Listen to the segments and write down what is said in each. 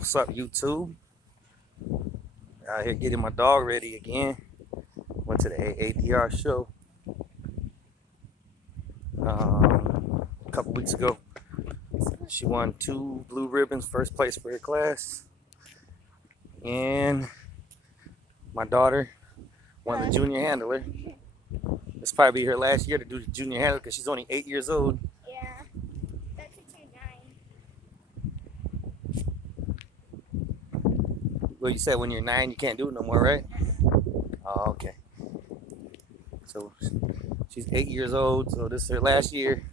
What's up, YouTube? Out here getting my dog ready again. Went to the AADR show a couple weeks ago. She won 2 blue ribbons, first place for her class. And my daughter won the junior handler. This probably be her last year to do the junior handler because she's only 8 years old. Yeah, that's a 2-9. Well, you said when you're 9 you can't do it no more, right? Oh, okay. So she's 8 years old, so this is her last year.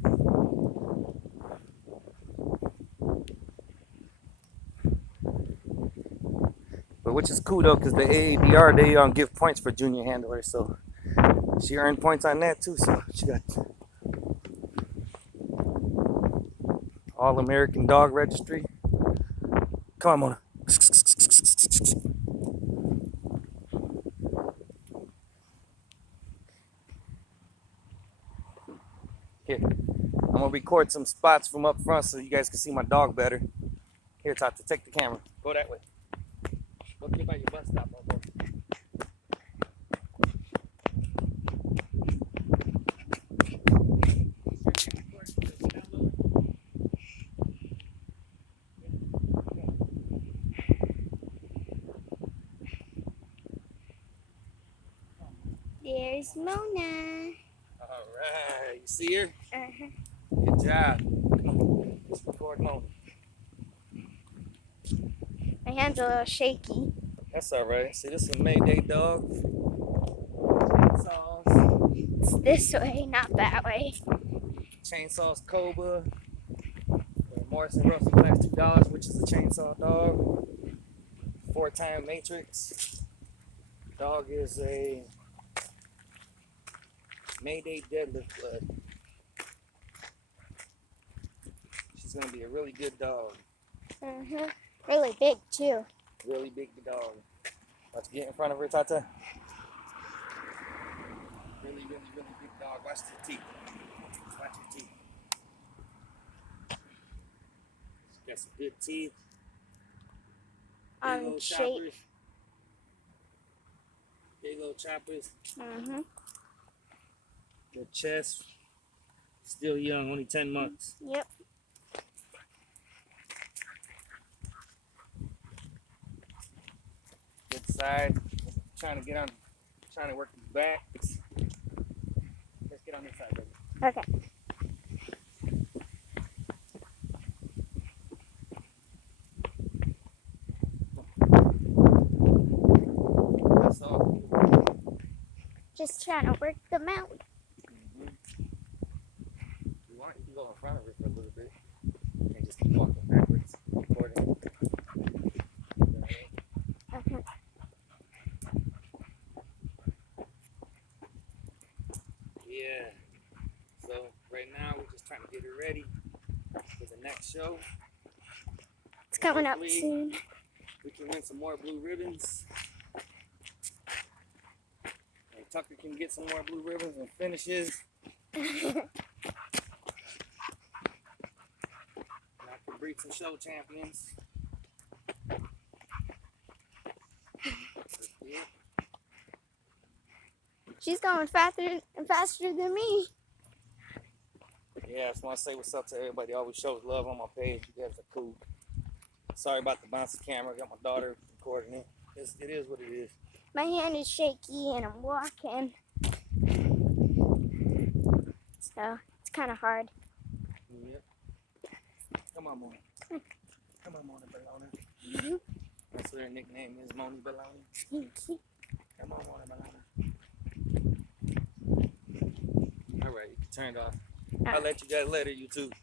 But which is cool though, because the AADR, they give points for junior handlers, so she earned points on that too. So she got All-American Dog Registry. Come on, Mona. Here, I'm gonna record some spots from up front so you guys can see my dog better. Here, Tata, take the camera. Go that way. Go get by your bus stop, Bobo. There's Mona. All right, you see her? Uh-huh. Good job. Come on, let's record Mona. My hand's a little shaky. That's all right. See, this is a Mayday dog. Chainsaws. It's this way, not that way. Chainsaws Cobra. Morrison Russell Class $2, which is a chainsaw dog. 4-time Matrix. Dog is a Mayday Deadlift blood. She's gonna be a really good dog. Uh-huh. Really big, too. Really big dog. Let's get in front of her, Tata. Really big dog. Watch the teeth. Watch your teeth. She got some good teeth. Big old Shape. choppers. Big old choppers. Mm-hmm. The chest. Still young, only 10 months. Yep. Good side. Trying to work the back. Let's get on this side, baby. Okay. That's all. Just trying to work them out. You want, you can go in front of her for a little bit. And just keep walking backwards, recording. Uh-huh. Yeah. So right now we're just trying to get her ready for the next show. It's coming up Hopefully soon. we can win some more blue ribbons. And Tucker can get some more blue ribbons and finishes. And I can breed some show champions. Yeah. She's going faster and faster than me. Yeah, I just want to say what's up to everybody. Always shows love on my page. You guys are cool. Sorry about the bouncy camera. I got my daughter recording it. It is what it is. My hand is shaky and I'm walking. So it's kind of hard. Yep. Come on, Mona. Come on, Mona Balona. Mm-hmm. That's what her nickname is, Mona Balona. Come on, Mona Balona. All right, you can turn it off. I'll let you guys later, YouTube.